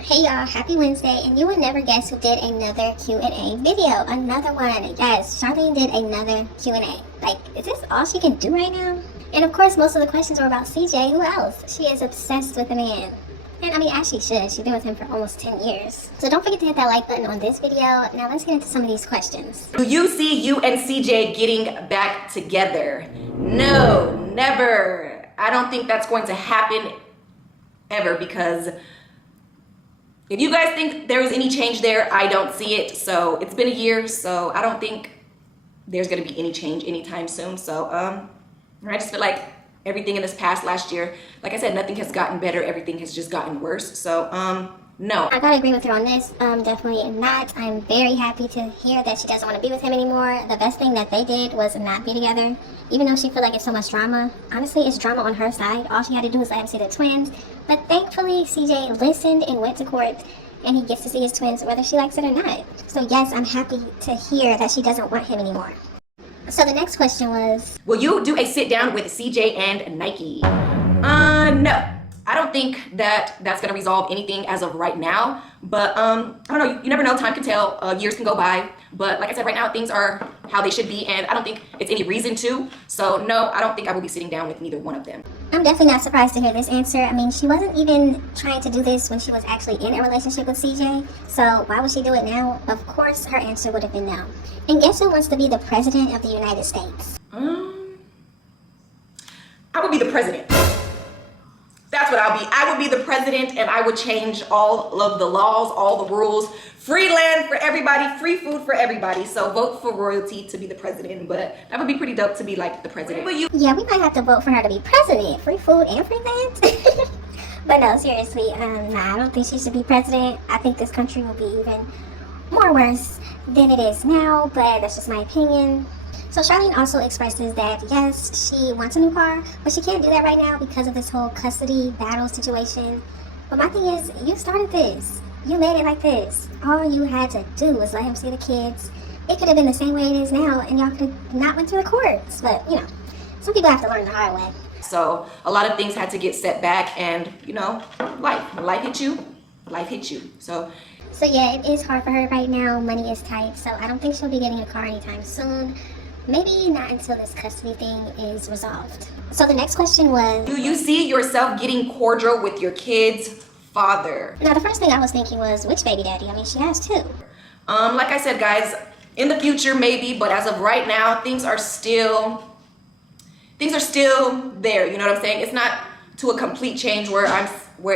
Hey y'all, happy Wednesday, and you would never guess who did another Q&A video. Another one. Yes, Charlene did another Q&A. Like, is this all she can do right now? And of course, most of the questions were about CJ. Who else? She is obsessed with the man. And I mean, as she should. She's been with him for almost 10 years. So don't forget to hit that like button on this video. Now let's get into some of these questions. Do you see you and CJ getting back together? No, never. I don't think that's going to happen ever, because if you guys think there was any change there, I don't see it. So it's been a year, so I don't think there's gonna be any change anytime soon. So I just feel like everything in this past last year, like I said, nothing has gotten better. Everything has just gotten worse. So no. I gotta agree with her on this. Definitely not. I'm very happy to hear that she doesn't want to be with him anymore. The best thing that they did was not be together. Even though she feel like it's so much drama. Honestly, it's drama on her side. All she had to do was let him see the twins. But thankfully, CJ listened and went to court, and he gets to see his twins whether she likes it or not. So yes, I'm happy to hear that she doesn't want him anymore. So the next question was, will you do a sit down with CJ and Nikee? No. I don't think that that's going to resolve anything as of right now, but I don't know, you never know, time can tell, years can go by, but like I said, right now things are how they should be, and I don't think it's any reason to, so no, I don't think I will be sitting down with neither one of them. I'm definitely not surprised to hear this answer. I mean, she wasn't even trying to do this when she was actually in a relationship with CJ, so why would she do it now? Of course, her answer would have been no. And guess who wants to be the president of the United States? I would be the president. That's what I'll be. I would be the president, and I would change all of the laws, all the rules. Free land for everybody, free food for everybody. So vote for royalty to be the president, but that would be pretty dope to be like the president. But you? Yeah, we might have to vote for her to be president. Free food and free land? But no, seriously, nah, I don't think she should be president. I think this country will be even more worse than it is now, but that's just my opinion. So Charlene also expresses that yes, she wants a new car, but she can't do that right now because of this whole custody battle situation. But my thing is, you started this. You made it like this. All you had to do was let him see the kids. It could have been the same way it is now, and y'all could have not went to the courts. But, you know, some people have to learn the hard way. So a lot of things had to get set back, and, you know, life hit you, life hit you. So yeah, it is hard for her right now. Money is tight, so I don't think she'll be getting a car anytime soon. Maybe not until this custody thing is resolved. So the next question was, do you see yourself getting cordial with your kid's father? Now the first thing I was thinking was, which baby daddy? I mean, she has two. Like I said, guys, in the future maybe, but as of right now, things are still there. You know what I'm saying? It's not to a complete change where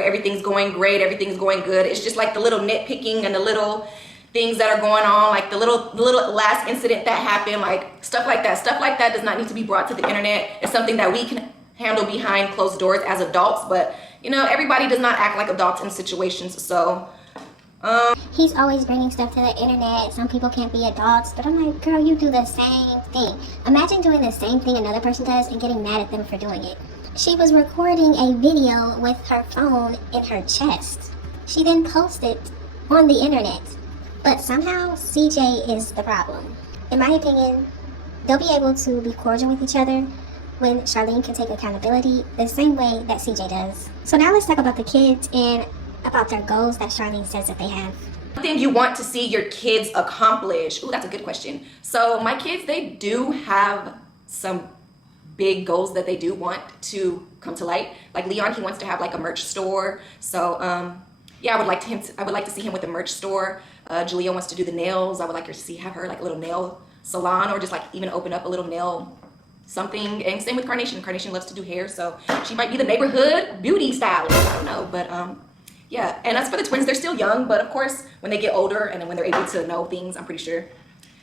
everything's going great, everything's going good. It's just like the little nitpicking and the little things that are going on, like the little last incident that happened, like stuff like that does not need to be brought to the internet. It's something that we can handle behind closed doors as adults, but you know, everybody does not act like adults in situations. So he's always bringing stuff to the internet. Some people can't be adults, but I'm like, girl, you do the same thing. Imagine doing the same thing another person does and getting mad at them for doing it. She was recording a video with her phone in her chest. She then posted on the internet. But somehow, CJ is the problem. In my opinion, they'll be able to be cordial with each other when Charlene can take accountability the same way that CJ does. So now let's talk about the kids and about their goals that Charlene says that they have. One thing you want to see your kids accomplish? Ooh, that's a good question. So my kids, they do have some big goals that they do want to come to light. Like Leon, he wants to have like a merch store. So yeah, I would like to see him with a merch store. Julia wants to do the nails. I would like her to have her like a little nail salon, or just like even open up a little nail something. And same with Carnation. Carnation loves to do hair, so she might be the neighborhood beauty stylist. I don't know, but yeah. And as for the twins, they're still young, but of course when they get older and then when they're able to know things, I'm pretty sure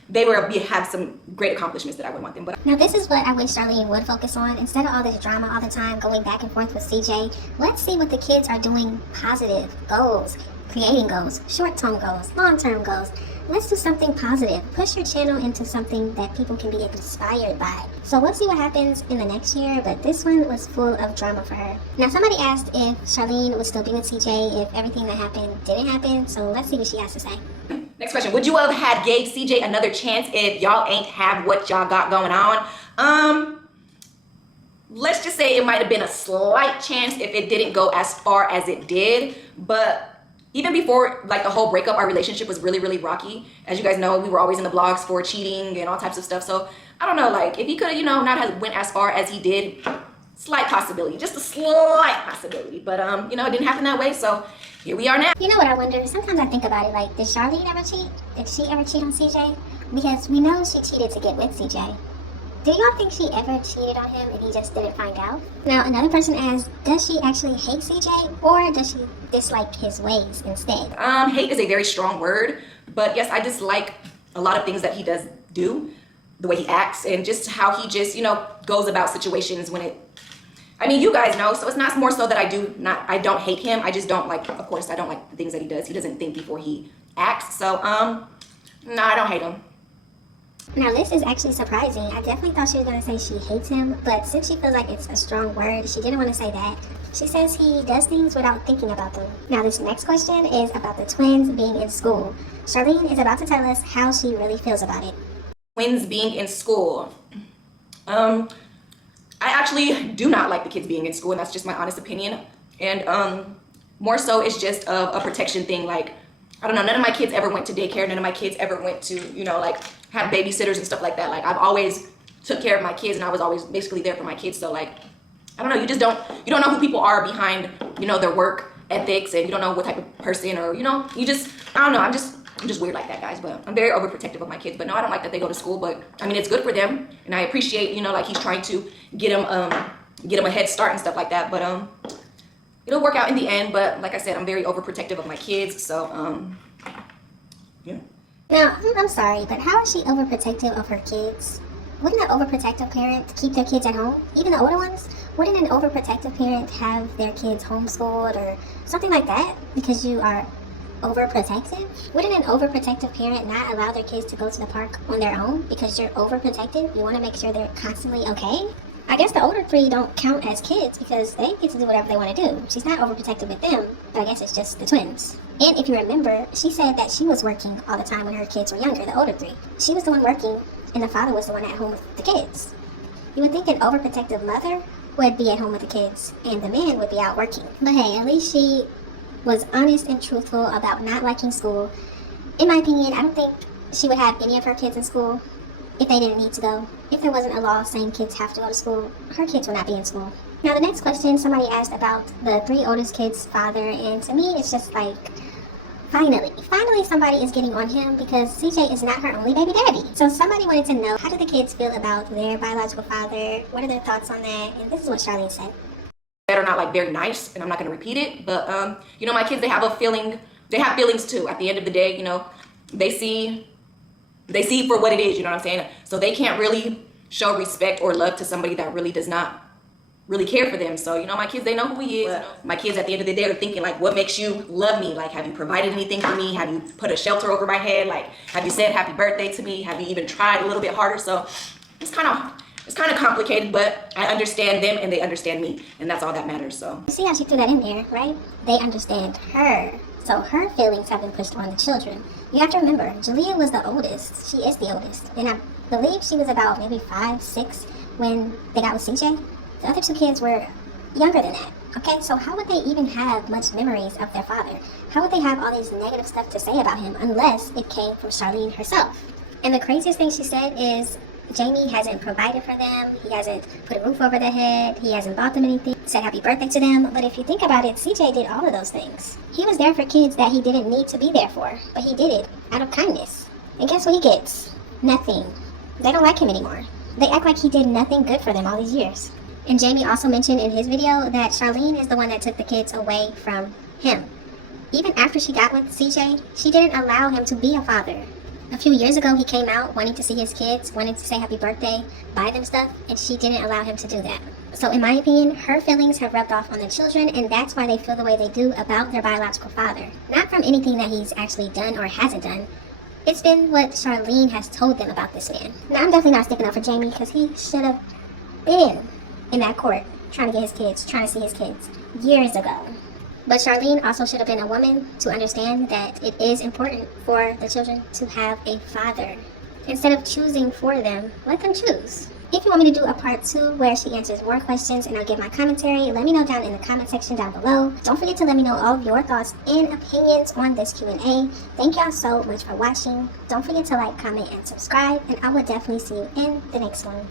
they will have some great accomplishments that I would want them. But now this is what I wish Charlene would focus on. Instead of all this drama all the time going back and forth with CJ, let's see what the kids are doing positive. Goals, creating goals, short-term goals, long-term goals. Let's do something positive. Push your channel into something that people can be inspired by. So we'll see what happens in the next year, but this one was full of drama for her. Now somebody asked if Charlene would still be with CJ if everything that happened didn't happen, so let's see what she has to say. Next question. Would you have gave CJ another chance if y'all ain't have what y'all got going on? Let's just say it might have been a slight chance if it didn't go as far as it did, but even before like the whole breakup, our relationship was really, really rocky. As you guys know, we were always in the blogs for cheating and all types of stuff. So I don't know, like if he could have, not have went as far as he did, slight possibility, just a slight possibility. But it didn't happen that way. So here we are now. You know what I wonder? Sometimes I think about it, like, did Charlene ever cheat? Did she ever cheat on CJ? Because we know she cheated to get with CJ. Do y'all think she ever cheated on him and he just didn't find out? Now, another person asked, does she actually hate CJ or does she dislike his ways instead? Hate is a very strong word, but yes, I dislike a lot of things that he does do, the way he acts, and just how he just, goes about situations when you guys know, so it's not more so that I don't hate him. I just don't like, of course, I don't like the things that he does. He doesn't think before he acts. So, no, I don't hate him. Now, this is actually surprising. I definitely thought she was going to say she hates him, but since she feels like it's a strong word, she didn't want to say that. She says he does things without thinking about them. Now, this next question is about the twins being in school. Charlene is about to tell us how she really feels about it. Twins being in school. I actually do not like the kids being in school, and that's just my honest opinion. And more so it's just a protection thing. Like, I don't know, none of my kids ever went to daycare. None of my kids ever went to, have babysitters and stuff like that. Like, I've always took care of my kids, and I was always basically there for my kids. So, like, I don't know, you don't know who people are behind, their work ethics, and you don't know what type of person, or, I don't know, I'm just weird like that, guys. But I'm very overprotective of my kids. But no, I don't like that they go to school. But I mean, it's good for them, and I appreciate, like he's trying to get them a head start and stuff like that. But it'll work out in the end. But like I said, I'm very overprotective of my kids. So yeah. Now, I'm sorry, but how is she overprotective of her kids? Wouldn't an overprotective parent keep their kids at home? Even the older ones? Wouldn't an overprotective parent have their kids homeschooled or something like that because you are overprotective? Wouldn't an overprotective parent not allow their kids to go to the park on their own because you're overprotective? You want to make sure they're constantly okay? I guess the older three don't count as kids because they get to do whatever they want to do. She's not overprotective with them, but I guess it's just the twins. And if you remember, she said that she was working all the time when her kids were younger, the older three. She was the one working, and the father was the one at home with the kids. You would think an overprotective mother would be at home with the kids, and the man would be out working. But hey, at least she was honest and truthful about not liking school. In my opinion, I don't think she would have any of her kids in school if they didn't need to go. If there wasn't a law saying kids have to go to school, her kids would not be in school. Now, the next question, somebody asked about the three oldest kids' father, and to me, it's just like, finally somebody is getting on him because CJ is not her only baby daddy. So somebody wanted to know, how do the kids feel about their biological father? What are their thoughts on that? And this is what Charlene said. That are not like very nice, and I'm not going to repeat it, but my kids, they have feelings too. At the end of the day, they see for what it is, you know what I'm saying? So they can't really show respect or love to somebody that really does not really care for them. So, my kids, they know who he is. My kids, at the end of the day, are thinking, like, what makes you love me? Like, have you provided anything for me? Have you put a shelter over my head? Like, have you said happy birthday to me? Have you even tried a little bit harder? So it's kind of complicated, but I understand them and they understand me, and that's all that matters. So you see how she threw that in there, right? They understand her. So her feelings have been pushed on the children. You have to remember, Jalea was the oldest. She is the oldest. And I believe she was about maybe 5, 6 when they got with CJ. The other two kids were younger than that. Okay, so how would they even have much memories of their father? How would they have all these negative stuff to say about him unless it came from Charlene herself? And the craziest thing she said is Jamie hasn't provided for them. He hasn't put a roof over their head. He hasn't bought them anything, said happy birthday to them. But if you think about it, CJ did all of those things. He was there for kids that he didn't need to be there for, but he did it out of kindness. And guess what he gets? Nothing. They don't like him anymore. They act like he did nothing good for them all these years. And Jamie also mentioned in his video that Charlene is the one that took the kids away from him. Even after she got with CJ, she didn't allow him to be a father. A few years ago, he came out wanting to see his kids, wanting to say happy birthday, buy them stuff, and she didn't allow him to do that. So in my opinion, her feelings have rubbed off on the children, and that's why they feel the way they do about their biological father. Not from anything that he's actually done or hasn't done. It's been what Charlene has told them about this man. Now, I'm definitely not sticking up for Jamie because he should have been in that court trying to get his kids, trying to see his kids years ago. But Charlene also should have been a woman to understand that it is important for the children to have a father. Instead of choosing for them, let them choose. If you want me to do a part 2 where she answers more questions and I'll give my commentary, let me know down in the comment section down below. Don't forget to let me know all of your thoughts and opinions on this Q&A. Thank y'all so much for watching. Don't forget to like, comment, and subscribe, and I will definitely see you in the next one.